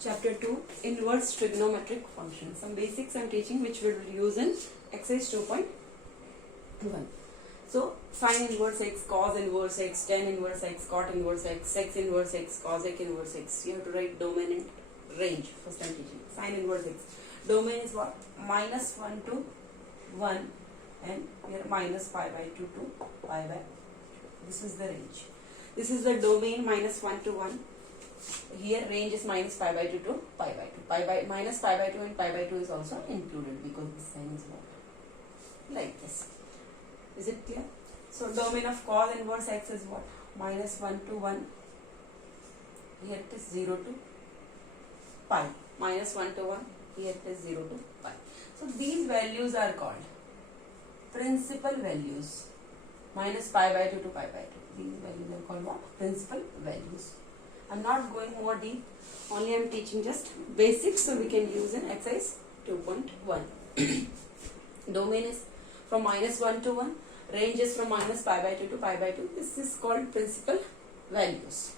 Chapter 2, Inverse Trigonometric Functions. Some basics I am teaching which we will use in exercise 2.1. So, sin inverse x, cos inverse x, tan inverse x, cot inverse x, sec inverse x, cosec inverse x. You have to write domain and range. First I am teaching. Sin inverse x. Domain is what? Minus 1 to 1 and here minus pi by 2 to pi by 2. This is the range. This is the domain minus 1 to 1. Here range is minus pi by 2 to pi by 2. Minus pi by 2 and pi by 2 is also included because this sign is what? Like this. Is it clear? So domain of cos inverse x is what? Minus 1 to 1. Here it is 0 to pi. Minus 1 to 1. Here it is 0 to pi. So these values are called principal values. Minus pi by 2 to pi by 2. These values are called what? Principal values. I am not going more deep. Only I am teaching just basics so we can use in exercise 2.1. Domain is from minus 1 to 1. Range is from minus pi by 2 to pi by 2. This is called principal values.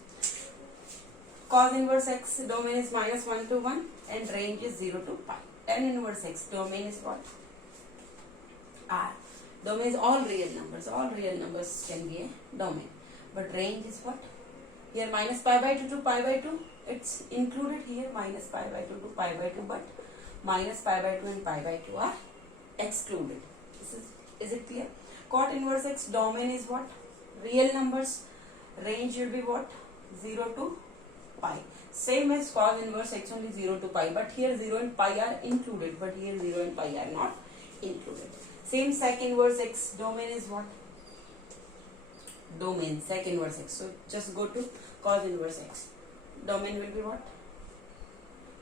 Cos inverse x domain is minus 1 to 1 and range is 0 to pi. Tan inverse x domain is what? R. Domain is all real numbers. All real numbers can be a domain. But range is what? Here minus pi by 2 to pi by 2. It's included here minus pi by 2 to pi by 2. But minus pi by 2 and pi by 2 are excluded. Is it clear? Cot inverse x domain is what? Real numbers. Range will be what? 0 to pi. Same as cos inverse x, only 0 to pi. But here 0 and pi are included. But here 0 and pi are not included. Same sec inverse x domain is what? Domain sec inverse x. So just go to cos inverse x. Domain will be what?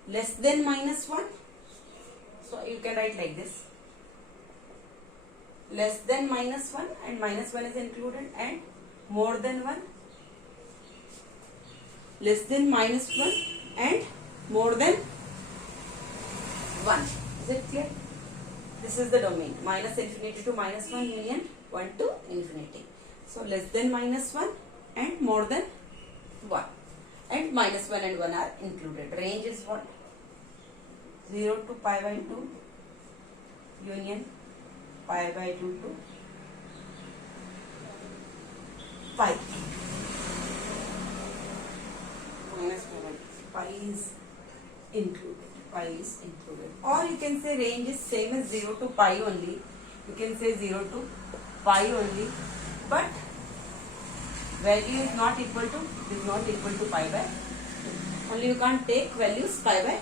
Less than minus 1. So you can write like this. Less than minus 1 and minus 1 is included and more than 1. Less than minus 1 and more than 1. Is it clear? This is the domain. Minus infinity to minus 1 union 1 to infinity. So less than minus 1 and more than 1. And minus 1 and 1 are included. Range is what? 0 to pi by 2 union pi by 2 to pi. Minus 1 pi is included. Pi is included. Or you can say range is same as 0 to pi only. You can say 0 to pi only. But value is not equal to pi by 2. Only you can't take values pi by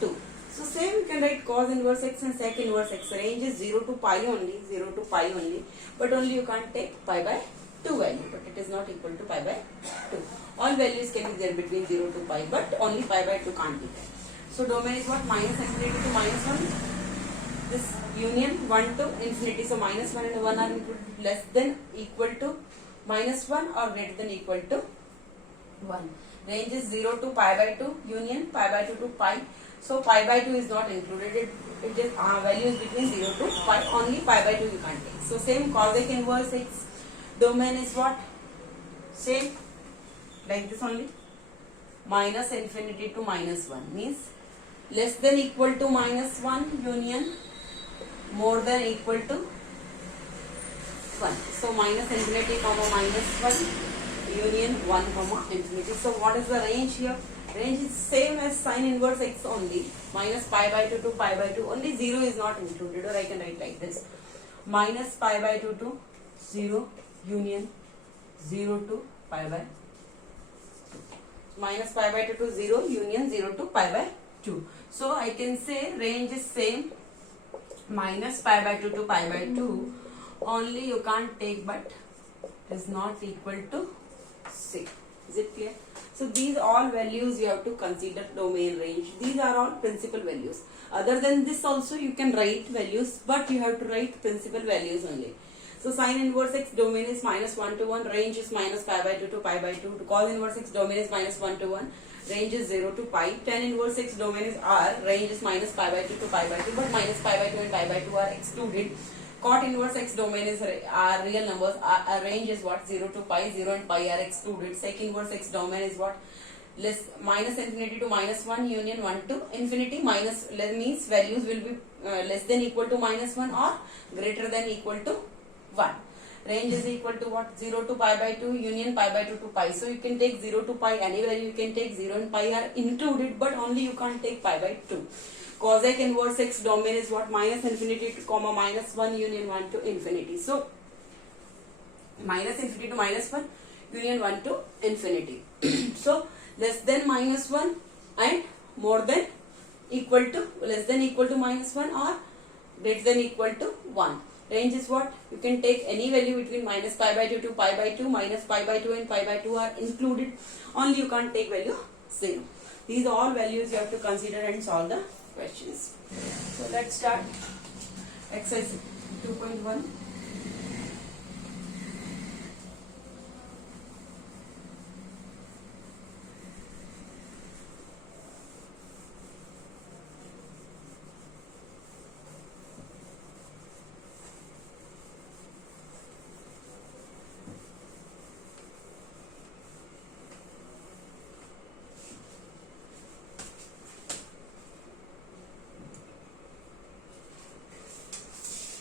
2. So same you can write cos inverse x and sec inverse x. Range is 0 to pi only. But only you can't take pi by 2 value. But it is not equal to pi by 2. All values can be there between 0 to pi. But only pi by 2 can't be there. So domain is what? Minus infinity to minus 1. This union 1 to infinity. So minus 1 and 1 are included. Less than equal to minus 1 or greater than equal to 1. Range is 0 to pi by 2 union pi by 2 to pi. So pi by 2 is not included. It is value is between 0 to pi. Only pi by 2 you can't take. So same cosec inverse x domain is what? Same like this only. Minus infinity to minus 1 means less than equal to minus 1 union more than equal to 1. So minus infinity comma minus 1 union 1 comma infinity. So what is the range here? Range is same as sin inverse x only. Minus pi by 2 to pi by 2. Only 0 is not included, or I can write like this. Minus pi by 2 to 0 union 0 to pi by 2. Minus pi by 2 to 0 union 0 to pi by 2. So I can say range is same. Minus pi by 2 to pi by 2. Only you can't take, but is not equal to 6. Is it clear? So these all values you have to consider domain range. These are all principal values. Other than this also you can write values, but you have to write principal values only. So sin inverse x domain is minus 1 to 1. Range is minus pi by 2 to pi by 2. Cos inverse x domain is minus 1 to 1. Range is 0 to pi. Tan inverse x domain is R. Range is minus pi by 2 to pi by 2. But minus pi by 2 and pi by 2 are excluded. Cot inverse x domain is real numbers. Range is what? 0 to pi. 0 and pi are excluded. Sec inverse x domain is what? less minus infinity to minus 1 union 1 to infinity. Minus means values will be less than equal to minus 1 or greater than equal to 1. Range is equal to what? 0 to pi by 2 union pi by 2 to pi. So you can take 0 to pi, any value you can take. 0 and pi are included, but only you can't take pi by 2. Cosec inverse x domain is what? Minus infinity to comma minus 1 union 1 to infinity. So minus infinity to minus 1 union 1 to infinity. So less than minus 1 and more than equal to, less than equal to minus 1 or greater than equal to 1. Range is what? You can take any value between minus pi by 2 to pi by 2. Minus pi by 2 and pi by 2 are included. Only you can't take value 0. These are all values you have to consider and solve the questions. So let's start. Exercise 2.1.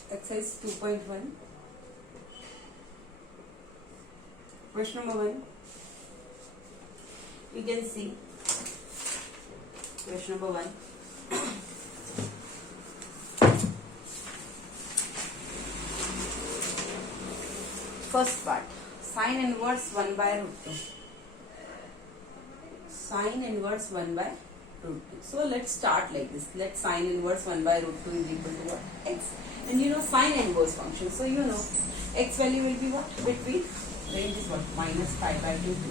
Exercise 2.1. Question number 1. You can see question number 1. First part, sine inverse 1 by root 2. Sine inverse 1 by root 2. So let's start like this. Let sine inverse 1 by root 2 is equal to what? X. And you know sine inverse function. So you know x value will be what? Between, range is what? Minus pi by 2 to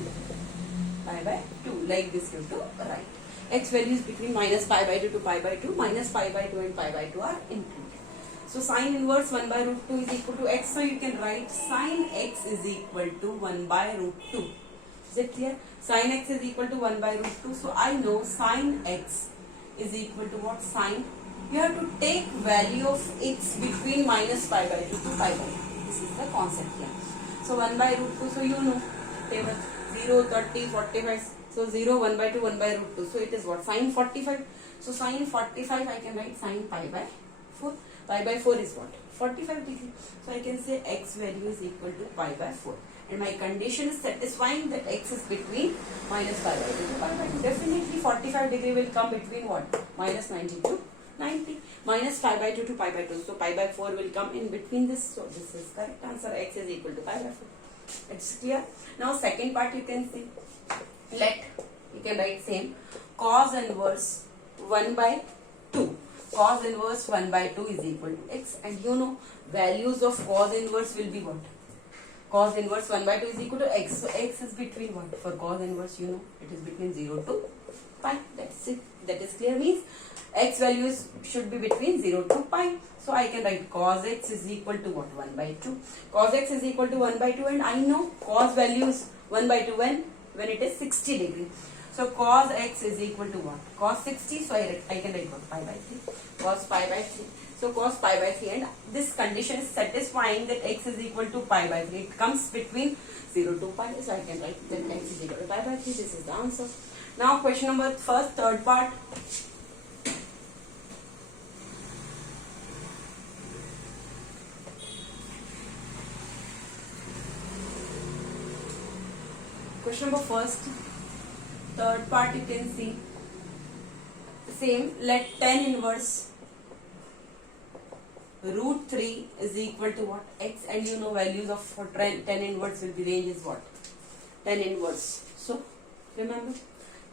pi by 2. Like this you have to write. X value is between minus pi by 2 to pi by 2. Minus pi by 2 and pi by 2 are included. So sine inverse 1 by root 2 is equal to x. So you can write sine x is equal to 1 by root 2. Is it clear? Sine x is equal to 1 by root 2. So I know sine x is equal to what? Sine. You have to take value of x between minus pi by 2 to pi by 2. This is the concept here. So 1 by root 2. So you know table 0, 30, 45. So 0, 1 by 2, 1 by root 2. So it is what? Sine 45. So sine 45 I can write sine pi by 4. Pi by 4 is what? 45 degree. So I can say x value is equal to pi by 4. And my condition is satisfying that x is between minus pi by 2 to pi by 2. Definitely 45 degree will come between what? Minus 90 to 90. Minus pi by 2 to pi by 2. So pi by 4 will come in between this. So this is correct answer. X is equal to pi by 4. It's clear. Now second part you can see. You can write same. Cos inverse 1 by 2. Cos inverse 1 by 2 is equal to x. And you know values of cos inverse will be what? Cos inverse 1 by 2 is equal to x. So x is between what? For cos inverse you know it is between 0 to pi. That's it. That is clear. Means x values should be between 0 to pi. So I can write cos x is equal to what? 1 by 2. Cos x is equal to 1 by 2 and I know cos values 1 by 2 when it is 60 degree. So cos x is equal to what? Cos 60. So I can write what? Pi by 3. Cos pi by 3. So cos pi by 3 and this condition is satisfying that x is equal to pi by 3. It comes between 0 to pi. So I can write that x is equal to pi by 3. This is the answer. Now question number third part. Question number third part you can see same. Let tan inverse root 3 is equal to what? X. And you know values of for tan inverse will be range is what? Tan inverse. So remember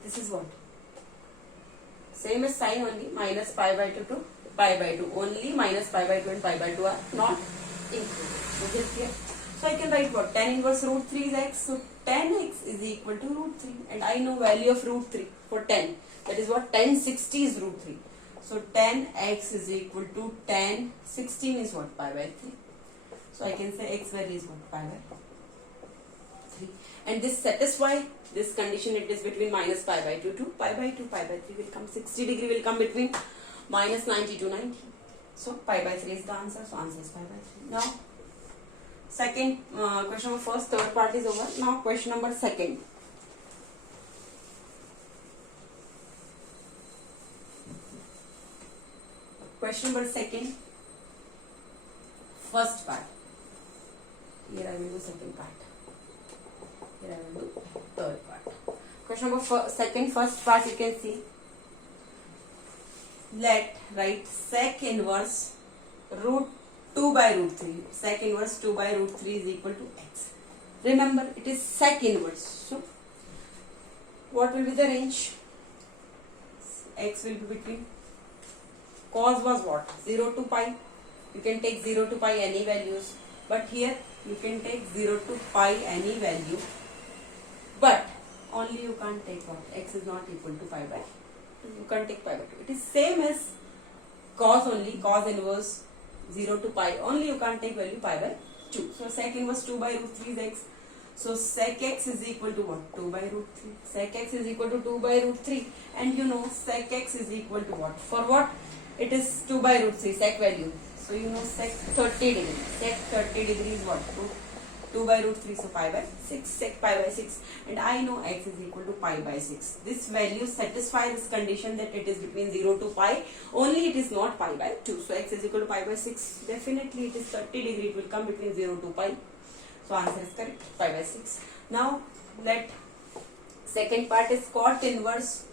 this is what? Same as sine only. Minus pi by 2 to pi by 2. Only minus pi by 2 and pi by 2 are not included. So this here. So I can write what? Tan inverse root 3 is x. So tan x is equal to root 3. And I know value of root 3 for tan. That is what? Tan 60 is root 3. So tan x is equal to tan 16 is what? Pi by 3. So I can say x value is what? Pi by 3. And this satisfy this condition. It is between minus pi by 2 to pi by 2. Pi by 3 will come. 60 degree will come between minus 90 to 90. So pi by 3 is the answer. So answer is pi by 3. Now second question number third part is over. Now question number second. question number second, first part. Here I will do second part. Here I will do third part. Question number second, first part you can see. Let write sec inverse root 2 by root 3. Sec inverse 2 by root 3 is equal to x. Remember, it is sec inverse. So, what will be the range? X will be between. Cos was what? 0 to pi. You can take 0 to pi any values. But here, you can take 0 to pi any value. But, only you can't take what? X is not equal to pi by 2. You can't take pi by 2. It is same as cos only. Cos inverse 0 to pi. Only you can't take value pi by 2. So, sec inverse 2 by root 3 is x. So, sec x is equal to what? 2 by root 3. Sec x is equal to 2 by root 3. And you know sec x is equal to what? For what? It is 2 by root 3, sec value. So, you know sec 30 degree. Sec 30 degree is what? 2 by root 3. So, pi by 6. Sec pi by 6. And I know x is equal to pi by 6. This value satisfies this condition that it is between 0 to pi. Only it is not pi by 2. So, x is equal to pi by 6. Definitely it is 30 degree. It will come between 0 to pi. So, answer is correct. Pi by 6. Now, let second part is cot inverse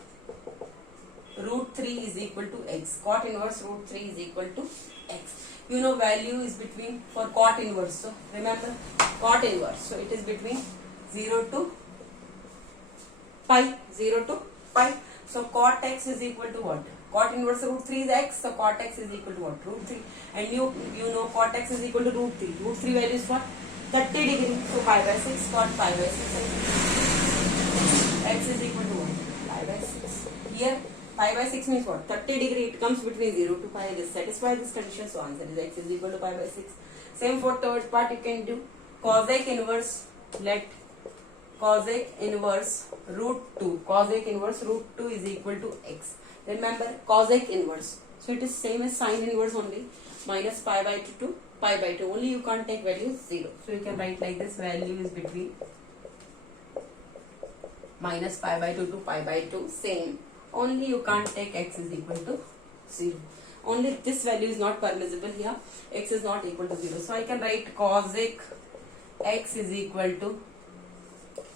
root 3 is equal to x. Cot inverse root 3 is equal to x. You know value is between for cot inverse. So, remember cot inverse. So, it is between 0 to pi. 0 to pi. So, cot x is equal to what? Cot inverse root 3 is x. So, cot x is equal to what? Root 3. And you know cot x is equal to root 3. Root 3 value is what? 30 degree. So, pi by 6. Cot pi by 6. X is equal to what? Pi by 6. Here, pi by 6 means what? 30 degree. It comes between 0 to pi. This satisfies this condition. So, answer is x is equal to pi by 6. Same for third part. You can do cosec inverse. Let cosec inverse root 2. Cosec inverse root 2 is equal to x. Remember cosec inverse. So, it is same as sine inverse only. Minus pi by 2 to pi by 2. Only you can't take value 0. So, you can write like this. Value is between minus pi by 2 to pi by 2. Same. Only you can't take x is equal to 0. Only this value is not permissible here. X is not equal to 0. So, I can write cosec x is equal to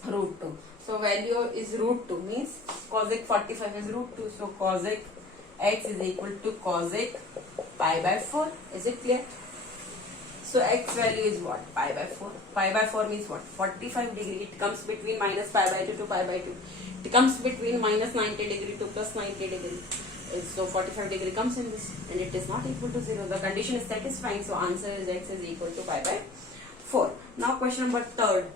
root 2. So, value is root 2 means cosec 45 is root 2. So, cosec x is equal to cosec pi by 4. Is it clear? So, x value is what? Pi by 4. Pi by 4 means what? 45 degree. It comes between minus pi by 2 to pi by 2. It comes between minus 90 degree to plus 90 degree. So, 45 degree comes in this. And it is not equal to 0. The condition is satisfying. So, answer is x is equal to pi by 4. Now, question number third.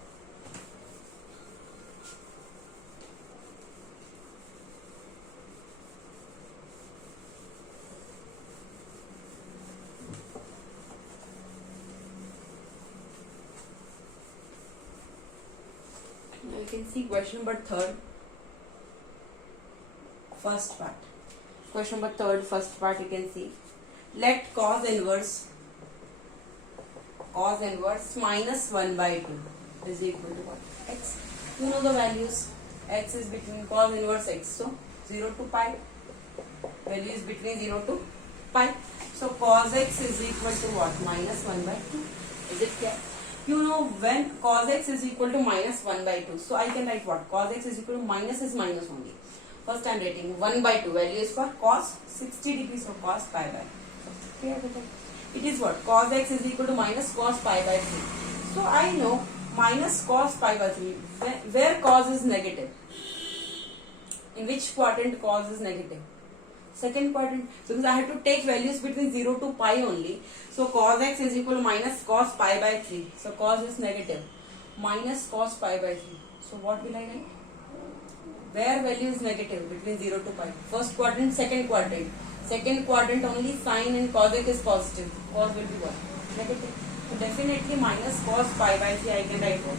Now, you can see question number third. First part. Question number third, first part you can see. Let cos inverse minus 1 by 2 is equal to what? X. You know the values. X is between cos inverse x. So, 0 to pi. Value is between 0 to pi. So, cos x is equal to what? Minus 1 by 2. Is it clear? You know when cos x is equal to minus 1 by 2. So, I can write what? Cos x is equal to minus is minus only. First I am writing 1 by 2. Value is for cos 60 degrees. So, cos pi by. Clear? It is what? Cos x is equal to minus cos pi by 3. So, I know minus cos pi by 3. Where cos is negative? In which quadrant cos is negative? Second quadrant. Because I have to take values between 0 to pi only. So, cos x is equal to minus cos pi by 3. So, cos is negative. Minus cos pi by 3. So, what will I write? Where value is negative between 0 to pi? First quadrant, second quadrant. Second quadrant only sine and cosec is positive. Cos will be what? Negative. So, definitely minus cos pi by 3 I can write what?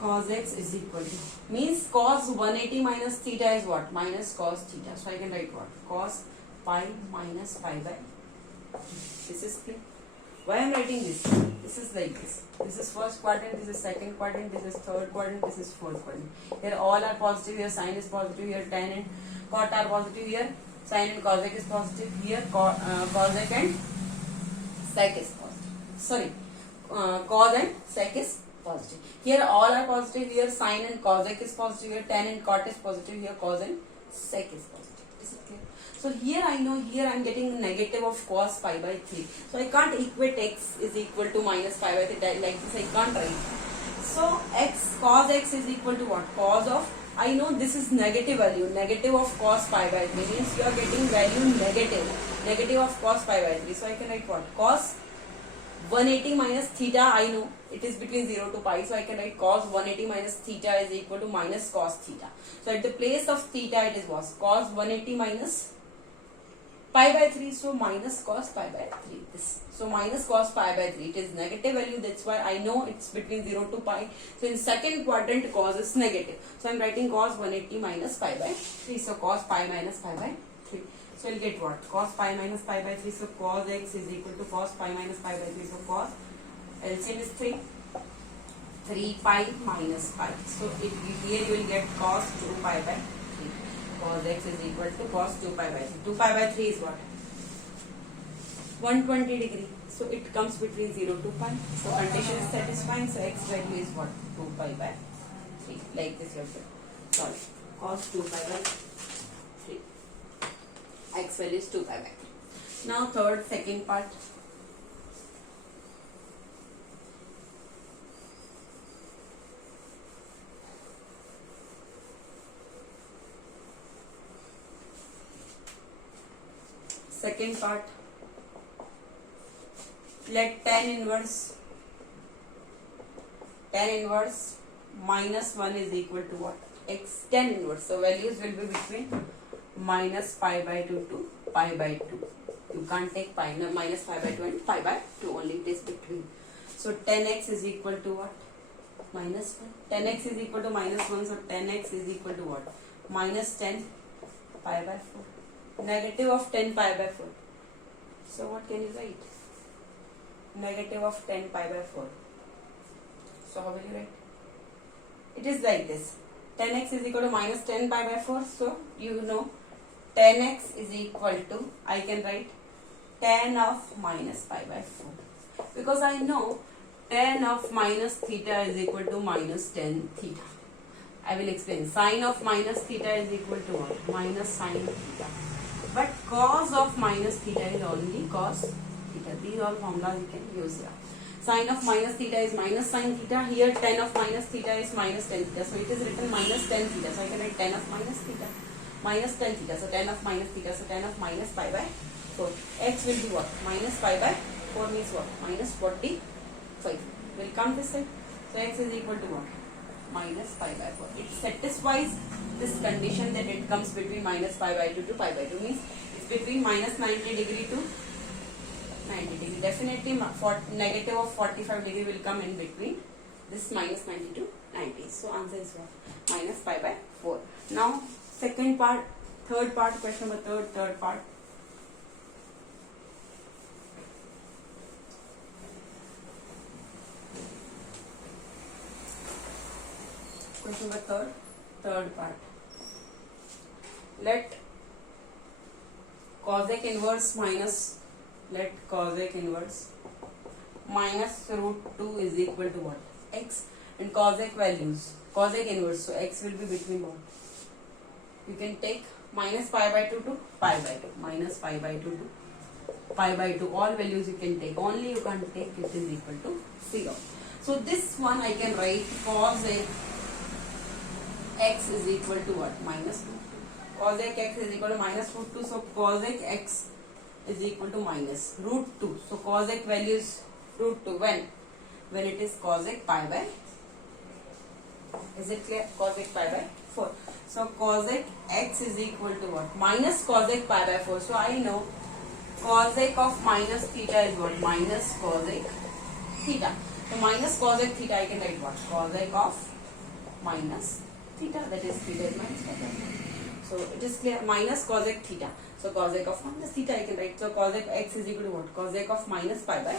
Cos x is equal to, means cos 180 minus theta is what? Minus cos theta. So, I can write what? Cos pi minus pi by 3. This is clear. Why I am writing this? This is like this. This is first quadrant, this is second quadrant, this is third quadrant, this is fourth quadrant. Here all are positive, here sine is positive, here tan and cot are positive, here Sin and cosec is positive. Here cosec and sec is positive. Sorry, cos and sec is positive. Here all are positive. Here sin and cosec is positive. Here tan and cot is positive. Here cos and sec is positive. Is it clear? So here I know, here I am getting the negative of cos pi by 3. So I can't equate x is equal to minus pi by 3 like this. I can't write. So cos x is equal to what? Cos of, I know this is negative value. Negative of cos pi by 3 means you are getting value negative. Negative of cos pi by 3. So I can write what? Cos 180 minus theta, I know it is between 0 to pi, so I can write cos 180 minus theta is equal to minus cos theta. So at the place of theta it is what? Cos 180 minus pi by 3, so minus cos pi by 3. This. So minus cos pi by 3, it is negative value, that's why I know it's between 0 to pi. So in second quadrant cos is negative. So I am writing cos 180 minus pi by 3. So cos pi minus pi by 3. So we'll get what? Cos pi minus pi by 3. So cos x is equal to cos pi minus pi by 3. So cos LCM is 3. 3 pi minus pi. So here you will get cos 2 pi by 3. Cos x is equal to cos 2 pi by 3. 2 pi by 3 is what? 120 degree. So it comes between 0 to pi. So condition is satisfying. So x value is what? 2 pi by 3. Like this you have to solve. Cos 2 pi by 3. X value is 2 pi by 3. Now second part. Second part. Let tan inverse minus 1 is equal to what? X tan inverse. So values will be between minus pi by 2 to pi by 2. You can't take pi, no, minus pi by 2 and pi by 2 only, it is between. So tan x is equal to what? Minus 1. Tan x is equal to minus 1, so tan x is equal to what? Minus 10 pi by 4. Negative of 10 pi by 4. So what can you write? Negative of 10 pi by 4. So how will you write? It is like this. Tan x is equal to minus 10 pi by 4. So you know tan x is equal to, I can write tan of minus pi by 4. Because I know tan of minus theta is equal to minus tan theta. I will explain. Sine of minus theta is equal to what? Minus sine theta. But cos of minus theta is only cos theta. These all formulas you can use here. Sine of minus theta is minus sine theta. Here tan of minus theta is minus tan theta. So it is written minus tan theta. So I can write tan of minus theta. Minus tan theta. So tan of minus theta. So tan of minus pi by 4. X will be what? Minus pi by 4 means what? Minus 45. Will come this side. So x is equal to what? Minus pi by 4. It satisfies this condition that it comes between minus pi by 2 to pi by 2, means it's between minus 90 degree to 90 degree. Definitely negative of 45 degree will come in between this minus 90 to 90. So answer is what? Minus pi by 4. Now second part, third part, question number third part. Question number third part. Let cosec inverse minus root 2 is equal to what? X, and cosec values, cosec inverse, so x will be between what? You can take minus pi by 2 to pi by 2, minus pi by 2 to pi by 2, all values you can take, only you can't take it is equal to 0. So this one I can write cosec x is equal to what? Minus root 2. Cosec x is equal to minus root 2. So cosec x is equal to minus root 2. So cosec value is root 2. When it is cosec pi by, is it clear? Cosec pi by 4. So cosec x is equal to what? Minus cosec pi by 4. So I know cosec of minus theta is what? Minus cosec theta. So minus cosec theta I can write what? Cosec of minus theta, that is theta is minus cosec. So it is clear, minus cosec theta. So cosec of minus theta I can write. So cosec x is equal to what? Cosec of minus pi by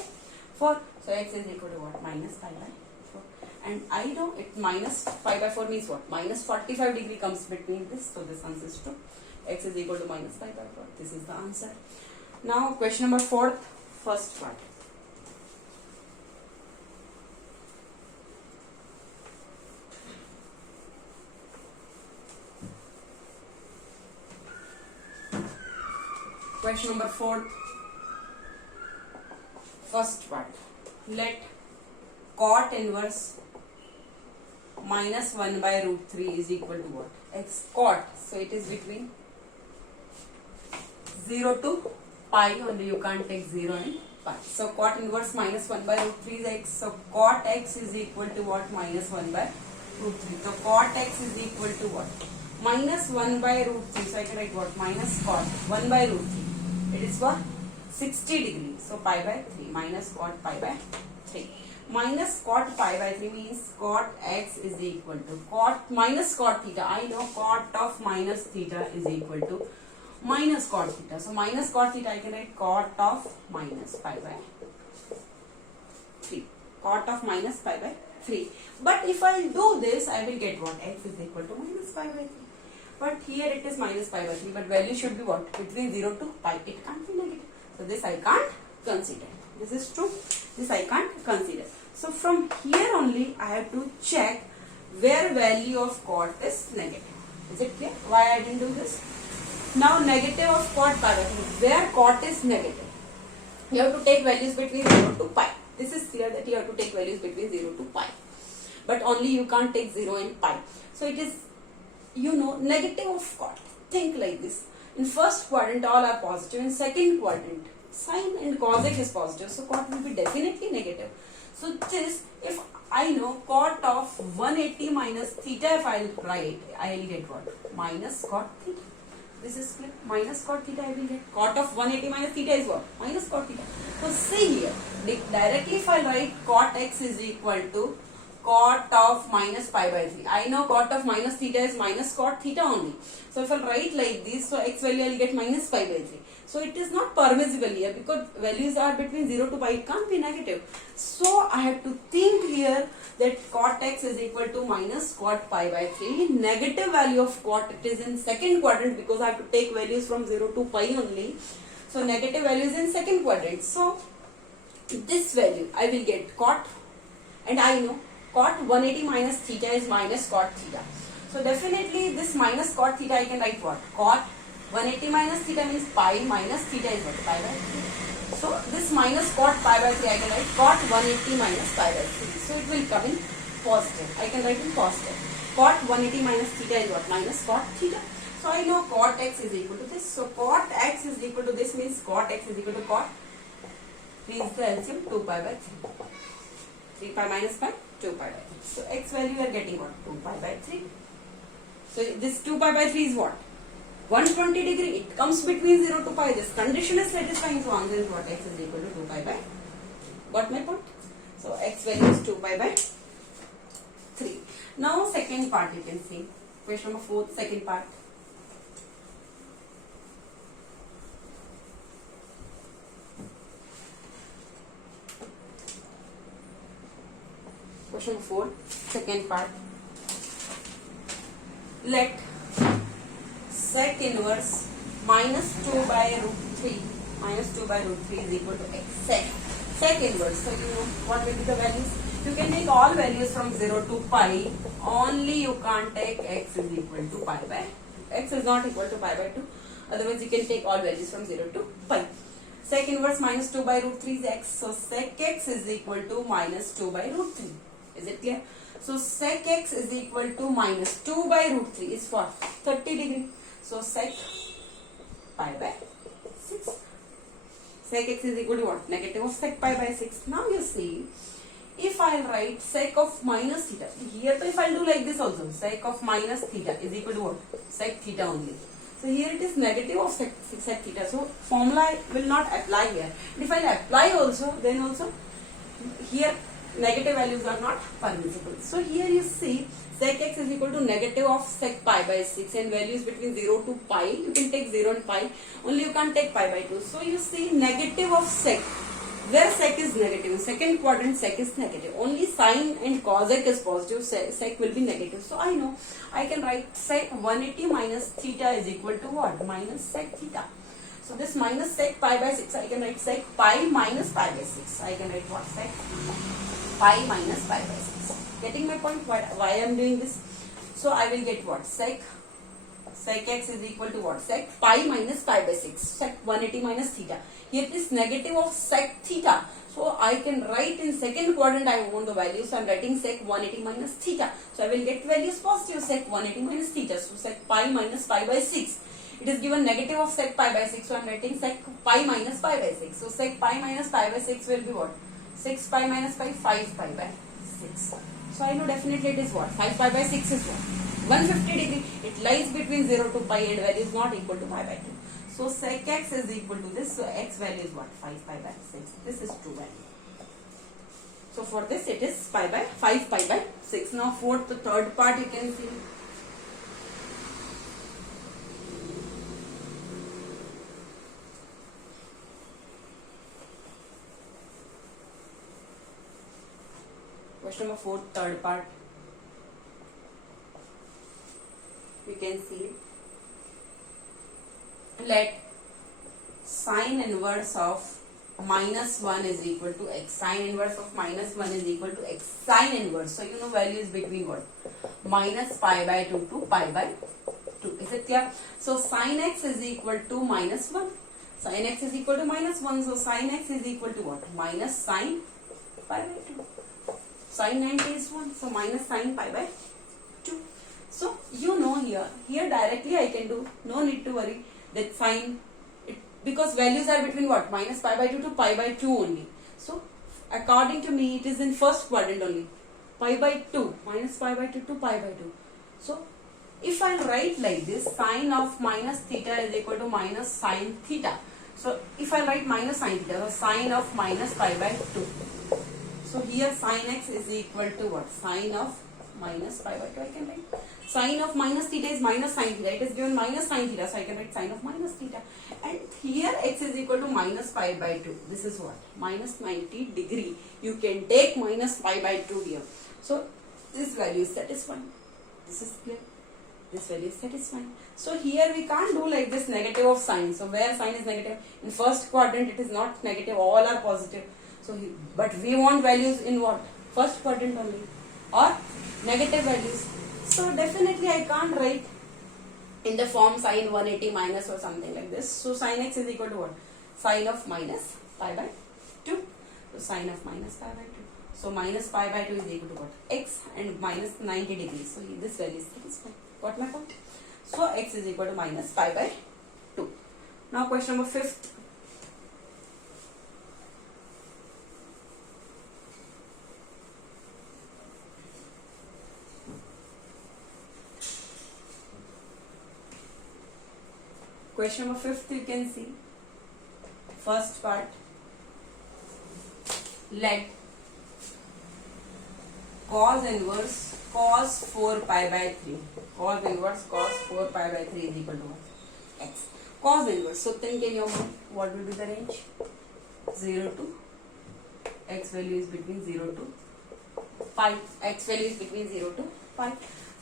4. So x is equal to what? Minus pi by 4. And I know it minus pi by 4 means what? Minus 45 degree comes between this. So this answer is true. X is equal to minus pi by 4. This is the answer. Now question number 4, first part. Question number 4, first part. Let cot inverse minus 1 by root 3 is equal to what? X cot. So it is between 0 to pi, only you can't take 0 and pi. So cot inverse minus 1 by root 3 is x. So cot x is equal to what? Minus 1 by root 3. So cot x is equal to what? Minus 1 by root 3. So I can write what? Minus cot 1 by root 3. It is for 60 degrees. So pi by 3 minus cot pi by 3. Minus cot pi by 3 means cot x is equal to cot minus cot theta. I know cot of minus theta is equal to minus cot theta. So minus cot theta I can write cot of minus pi by 3. Cot of minus pi by 3. But if I do this, I will get what? X is equal to minus pi by 3. But here it is minus pi by 3. But value should be what? Between 0 to pi. It can't be negative. So this I can't consider. This is true. This I can't consider. So from here only I have to check where value of cot is negative. Is it clear? Why I didn't do this? Now negative of cot pi by 3. Where cot is negative, you have to take values between 0 to pi. This is clear that you have to take values between 0 to pi. But only you can't take 0 and pi. So it is, negative of cot. Think like this. In first quadrant all are positive. In second quadrant sine and cosec is positive. So cot will be definitely negative. So this, if I know cot of 180 minus theta, if I will write, I will get what? Minus cot theta. This is clear. Minus cot theta I will get. Cot of 180 minus theta is what? Minus cot theta. So see here, directly if I write cot x is equal to cot of minus pi by 3. I know cot of minus theta is minus cot theta only. So if I write like this, so x value I will get minus pi by 3. So it is not permissible here because values are between 0 to pi. It can't be negative. So I have to think here that cot x is equal to minus cot pi by 3. Negative value of cot, it is in second quadrant because I have to take values from 0 to pi only. So negative value is in second quadrant. So this value I will get cot, and I know cot 180 minus theta is minus cot theta. So definitely this minus cot theta I can write what? Cot 180 minus theta means pi minus theta is what? Pi by 3. So this minus cot pi by 3 I can write cot 180 minus pi by 3. So it will come in positive. I can write in positive. Cot 180 minus theta is what? Minus cot theta. So I know cot x is equal to this. So cot x is equal to this means cot x is equal to cot. Please the LCM 2 pi by 3. 3 pi minus pi, 2 pi by 3. So x value we are getting what? 2 pi by 3. So this 2 pi by 3 is what? 120 degree. It comes between 0 to pi. This condition is satisfying. So answer is what? X is equal to 2 pi by. Got my point? So x value is 2 pi by 3. Now second part you can see. Question number 4, second part. Question 4, second part. Let sec inverse minus 2 by root 3 is equal to x. Sec inverse. So you know what will be the values? You can take all values from 0 to pi. Only you can't take x is equal to pi by. X is not equal to pi by 2. Otherwise you can take all values from 0 to pi. Sec inverse minus 2 by root 3 is x. So sec x is equal to minus 2 by root 3. Is it clear? So sec x is equal to minus 2 by root 3 is for 30 degree. So sec pi by 6. Sec x is equal to what? Negative of sec pi by 6. Now you see, if I write sec of minus theta, here if I do like this also, sec of minus theta is equal to what? Sec theta only. So here it is negative of sec theta. So formula will not apply here. And if I apply also, then also here negative values are not permissible. So here you see sec x is equal to negative of sec pi by 6 and values between 0 to pi. You can take 0 and pi. Only you can't take pi by 2. So you see negative of sec where sec is negative. Second quadrant sec is negative. Only sine and cosec is positive. Sec will be negative. So I know I can write sec 180 minus theta is equal to what? Minus sec theta. So this minus sec pi by 6, I can write sec pi minus pi by 6. I can write what? Sec pi minus pi by 6. Getting my point? Why I am doing this? So I will get what? Sec x is equal to what? Sec pi minus pi by 6. Sec 180 minus theta. Here it is negative of sec theta. So I can write in second quadrant I want the value. So I am writing sec 180 minus theta. So I will get values positive. Sec 180 minus theta. So sec pi minus pi by 6. It is given negative of sec pi by 6. So I am writing sec pi minus pi by 6. So sec pi minus pi by 6 will be what? 6 pi minus pi, 5 pi by 6. So I know definitely it is what? 5 pi by 6 is what? 150 degree. It lies between 0 to pi and value is not equal to pi by 2. So sec x is equal to this. So x value is what? 5 pi by 6. This is true value. So for this it is 5 pi by 6. Now fourth, the third part you can see. Question number 4, third part. You can see, let sine inverse of minus 1 is equal to x. Sine inverse of minus 1 is equal to x. Sine inverse. So you know value is between what? Minus pi by 2 to pi by 2. Is it clear? So sine x is equal to minus 1. Sine x is equal to minus 1. So sine x is equal to what? Minus sine pi by 2. Sine 90 is 1. So minus sine pi by 2. So you know here directly I can do, no need to worry that sine, because values are between what? Minus pi by 2 to pi by 2 only. So according to me it is in first quadrant only. Pi by 2, minus pi by 2 to pi by 2. So if I write like this, sine of minus theta is equal to minus sine theta. So if I write minus sine theta, so sine of minus pi by 2. So here sine x is equal to what? Sine of minus pi by 2 I can write. Sine of minus theta is minus sine theta. It is given minus sine theta. So I can write sine of minus theta. And here x is equal to minus pi by 2. This is what? Minus 90 degree. You can take minus pi by 2 here. So this value is satisfying. This is clear. This value is satisfying. So here we can't do like this negative of sine. So where sine is negative? In first quadrant it is not negative. All are positive. So, but we want values in what? First quadrant only, or negative values. So definitely I can't write in the form sine 180 minus or something like this. So sine x is equal to what? Sine of minus pi by 2. So sine of minus pi by 2. So minus pi by 2 is equal to what? X and minus 90 degrees. So this value is satisfied. Got my point? So x is equal to minus pi by 2. Now question number 5th. Question number 5th you can see. First part. Let cos inverse cos 4 pi by 3. Cos inverse cos 4 pi by 3 is equal to what? X. Cos inverse. So think in your mind what will be the range? 0 to x value is between 0 to pi. X value is between 0 to pi.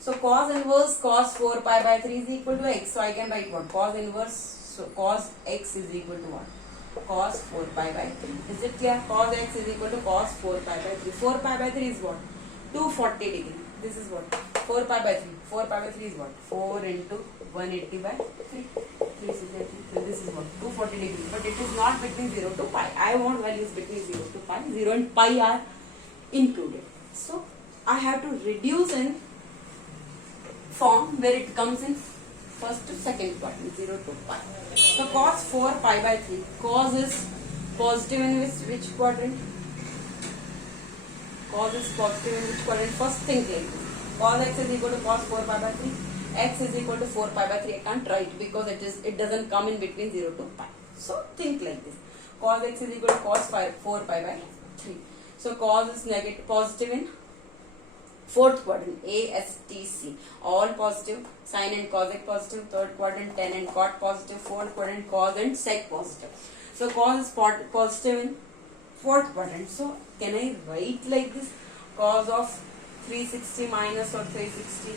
So cos inverse cos 4 pi by 3 is equal to x. So I can write what? Cos inverse, so cos x is equal to what? Cos 4 pi by 3. Is it clear? Cos x is equal to cos 4 pi by 3. 4 pi by 3 is what? 240 degree. This is what? 4 pi by 3. 4 pi by 3 is what? 4 into 180 by 3. So this is what? 240 degree. But it is not between 0 to pi. I want values between 0 to pi. 0 and pi are included. So I have to reduce in form where it comes in first to second quadrant, 0 to pi. So cos 4 pi by 3. Cos is positive in which quadrant? Cos is positive in which quadrant? First think like this. Cos x is equal to cos 4 pi by 3. X is equal to 4 pi by 3. I can't write because it doesn't come in between 0 to pi. So think like this. Cos x is equal to cos 4 pi by 3. So cos is negative, positive in fourth quadrant, A, S, T, C. All positive. Sine and cosec positive. Third quadrant, tan and cot positive. Fourth quadrant, cos and sec positive. So cos is positive in fourth quadrant. So can I write like this? Cos of 360 minus or 360?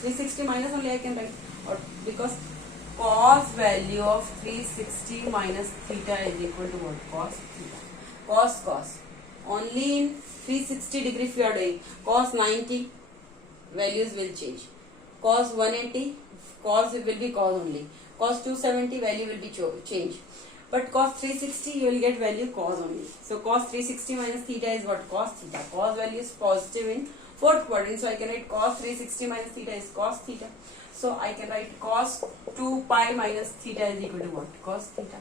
360 minus only I can write, or because cos value of 360 minus theta is equal to what? Cos theta. Cos. Only in 360 degree if you are doing. Cos 90 values will change. Cos 180, cos will be cos only. Cos 270 value will be change. But cos 360 you will get value cos only. So cos 360 minus theta is what? Cos theta. Cos value is positive in fourth quadrant. So I can write cos 360 minus theta is cos theta. So I can write cos 2 pi minus theta is equal to what? Cos theta.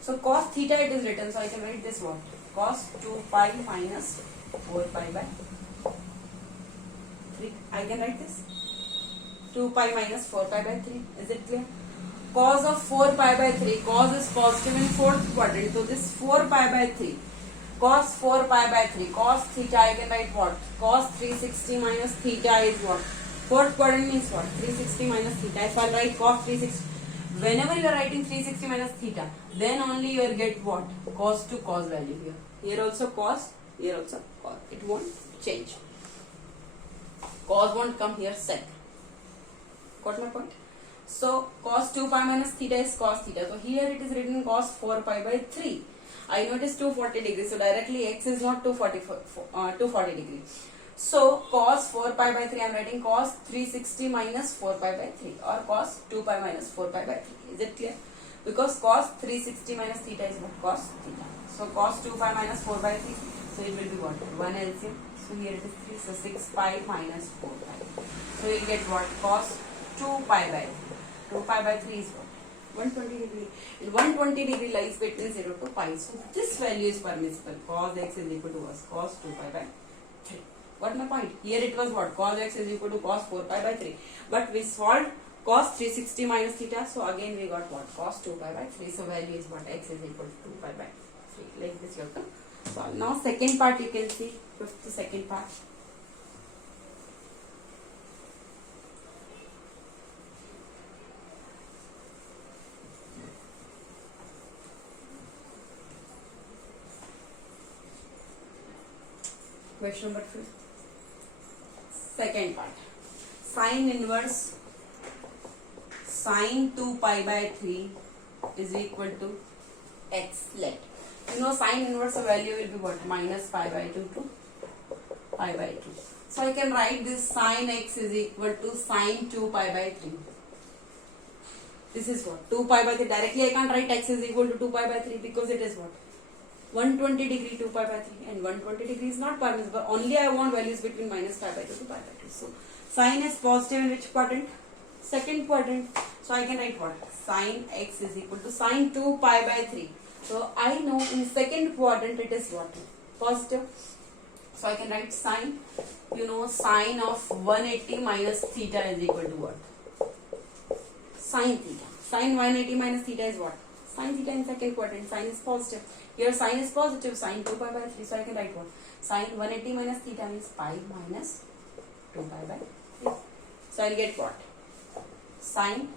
So cos theta it is written. So I can write this what? Cos 2 pi minus 4 pi by 3. I can write this. 2 pi minus 4 pi by 3. Is it clear? Cos of 4 pi by 3. Cos is positive in fourth quadrant. So this 4 pi by 3. Cos 4 pi by 3. Cos theta I can write what? Cos 360 minus theta is what? Fourth quadrant means what? 360 minus theta. If I write cos 360. Whenever you are writing 360 minus theta, then only you will get what? Cos to cos value here. Here also cos, here also cos. It won't change. Cos won't come here sec. Got my point? So cos 2 pi minus theta is cos theta. So here it is written cos 4 pi by 3. I know it is 240 degrees. So directly x is not 240 degrees. So cos 4 pi by 3 I am writing cos 360 minus 4 pi by 3 or cos 2 pi minus 4 pi by 3. Is it clear? Because cos 360 minus theta is what? Cos theta. So cos 2 pi minus 4 by 3. So it will be what? 1 LCM. So here it is 3. So 6 pi minus 4 pi. So you will get what? Cos 2 pi by 3. 2 pi by 3 is what? 120 degree. And 120 degree lies between 0 to pi. So this value is permissible. Cos x is equal to what? Cos 2 pi by 3. Got my point? Here it was what? Cos x is equal to cos 4 pi by 3. But we solved cos 360 minus theta. So again we got what? Cos 2 pi by 3. So value is what? X is equal to 2 pi by 3. Like this you have to solve. Now second part you can see. Fifth second part. Question number 5. Second part. Sine inverse sine 2 pi by 3 is equal to x. Let. You know sine inverse value will be what? Minus pi by 2 to pi by 2. So I can write this sine x is equal to sine 2 pi by 3. This is what? 2 pi by 3. Directly I can't write x is equal to 2 pi by 3 because it is what? 120 degree 2 pi by 3 and 120 degree is not permissible. Only I want values between minus pi by 2 to pi by 2. So sine is positive in which quadrant? Second quadrant. So I can write what? Sine x is equal to sine 2 pi by 3. So I know in second quadrant it is what? Positive. So I can write sine. You know sine of 180 minus theta is equal to what? Sine theta. Sine 180 minus theta is what? Sine theta in second quadrant. Sine is positive. Here sine is positive. Sine 2 pi by 3. So I can write what? Sine 180 minus theta means pi minus 2 pi by 3. So I will get what? Sine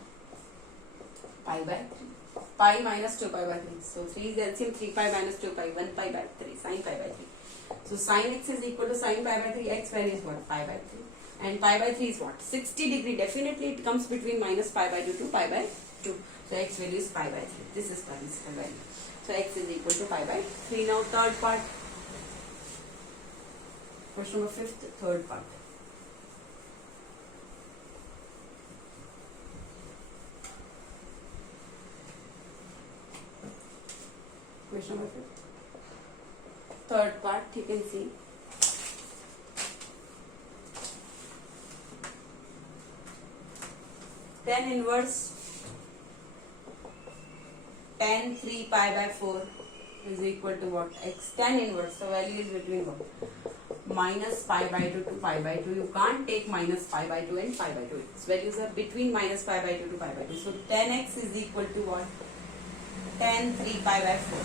pi by 3. Pi minus 2 pi by 3. So 3 is LCM. 3 pi minus 2 pi. 1 pi by 3. Sine pi by 3. So sine x is equal to sine pi by 3. X value is what? Pi by 3. And pi by 3 is what? 60 degree. Definitely it comes between minus pi by 2 to pi by 2. So x value is pi by 3. This is permissible value. So x is equal to pi by 3. Now third part. Question number 5th, third part. Question number 5th. Third part, you can see. Tan inverse tan 3 pi by 4 is equal to what? X. Tan inverse. So value is between what? Minus pi by 2 to pi by 2. You can't take minus pi by 2 and pi by 2. Its values are between minus pi by 2 to pi by 2. So tan x is equal to what? Tan 3 pi by 4.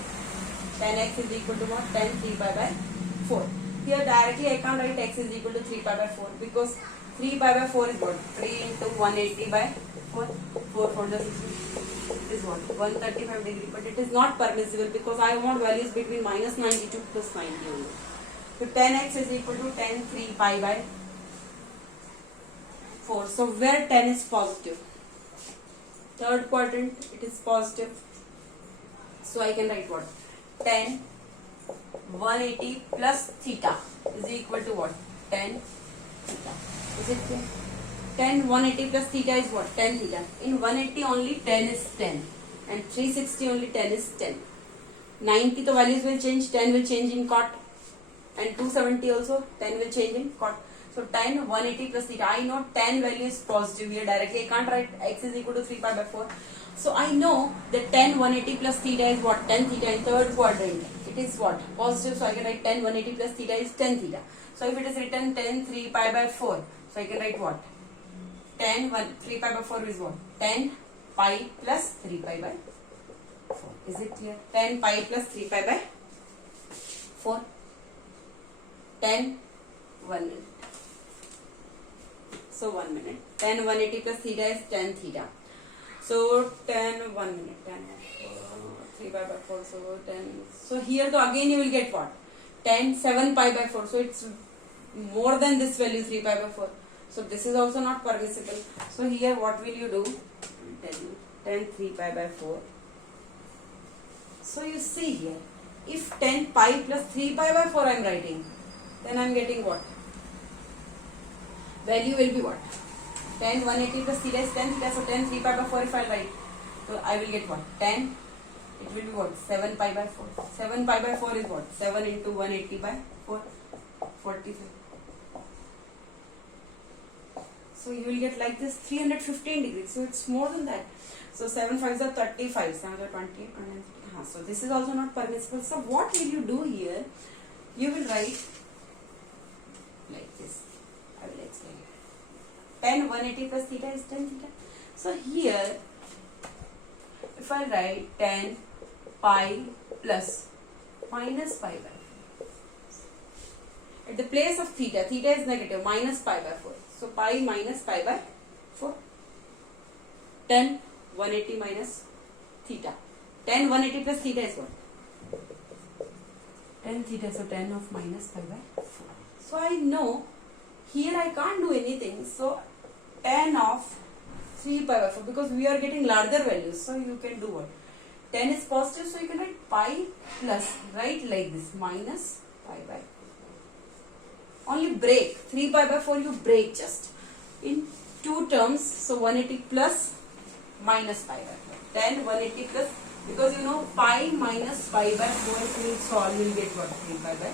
Tan x is equal to what? Tan 3 pi by 4. Here directly I can't write x is equal to 3 pi by 4 because 3 pi by 4 is what? 3 into 180 by 4. 4 for the 60. It is what? 135 degree, but it is not permissible because I want values between minus 92 plus 90 only. So tan x is equal to tan 3 pi by 4. So where tan is positive? Third quadrant, it is positive. So I can write what? Tan 180 plus theta is equal to what? Tan theta. Is it clear? Tan 180 plus theta is what? Tan theta. In 180 only tan is 10 and 360 only tan is 10. 90 the values will change, 10 will change in cot, and 270 also 10 will change in cot. So tan 180 plus theta. I know tan value is positive here directly. I can't write x is equal to 3 pi by 4. So I know that tan 180 plus theta is what? Tan theta in third quadrant. It is what? Positive. So I can write tan 180 plus theta is tan theta. So if it is written tan 3 pi by 4, so I can write what? Tan 3 pi by 4 is what? Tan pi plus 3 pi by 4. Is it clear? Tan pi plus 3 pi by 4. Tan 1 minute. So 1 minute. Tan 180 plus theta is tan theta. So tan 1 minute. Tan 3 pi by 4. So tan. So here though again you will get what? Tan 7 pi by 4. So it's more than this value 3 pi by 4. So this is also not permissible. So here what will you do? I will tell you. Tan 3 pi by 4. So you see here, if tan pi plus 3 pi by 4 I am writing, then I am getting what? Value will be what? Tan 180 plus theta is tan theta. So tan 3 pi by 4 if I write, so I will get what? Tan, it will be what? 7 pi by 4. 7 pi by 4 is what? 7 into 180 by 4. 45. So you will get like this 315 degrees. So it's more than that. So 7 5s are 35. 7 are 20. So this is also not permissible. So what will you do here? You will write like this. I will explain. Tan 180 plus theta is tan theta. So here, if I write tan pi plus minus pi by 4. At the place of theta, theta is negative, minus pi by 4. So pi minus pi by 4. Tan 180 minus theta. Tan 180 plus theta is what? Tan theta. So tan of minus pi by 4. So I know here I can't do anything. So tan of 3 pi by 4, because we are getting larger values. So you can do what? Tan is positive. So you can write pi plus, write like this, minus pi by 4. Only break 3 pi by 4, you break just in two terms. So 180 plus minus pi by 4. Tan 180 plus, because you know pi minus pi by 4 will solve, will get what? 3 pi by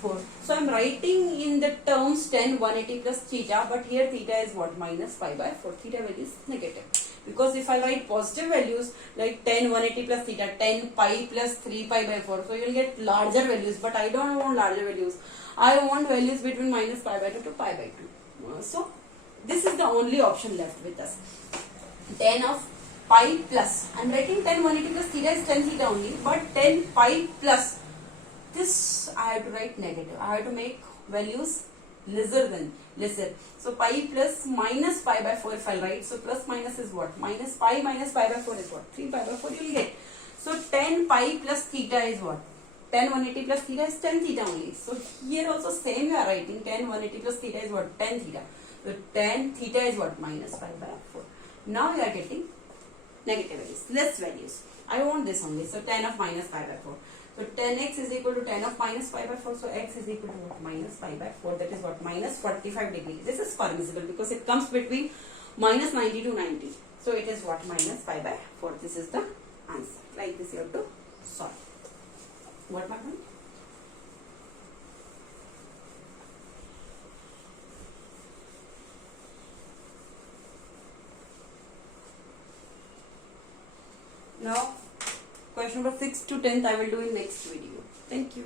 4. So I am writing in the terms tan 180 plus theta, but here theta is what? Minus pi by 4. Theta value is negative. Because if I write positive values like tan 180 plus theta, tan pi plus 3 pi by 4, so you will get larger values, but I don't want larger values. I want values between minus pi by 2 to pi by 2. So this is the only option left with us. Tan of pi plus, I am writing tan 180 plus theta is tan theta only, but tan pi plus, this I have to write negative. I have to make values lesser than lesser. So pi plus minus pi by 4 if I write. So plus minus is what? Minus pi by 4 is what? 3 pi by 4 you will get. So tan pi plus theta is what? Tan 180 plus theta is tan theta only. So here also same you are writing. Tan 180 plus theta is what? Tan theta. So tan theta is what? Minus pi by 4. Now you are getting negative values, less values. I want this only. So tan of minus pi by 4. So tan x is equal to tan of minus pi by 4. So x is equal to what? Minus pi by 4. That is what? Minus 45 degrees. This is permissible because it comes between minus 90 to 90. So it is what? Minus pi by 4. This is the answer. Like this you have to solve. What happened? Now question number 6 to 10th I will do in next video. Thank you.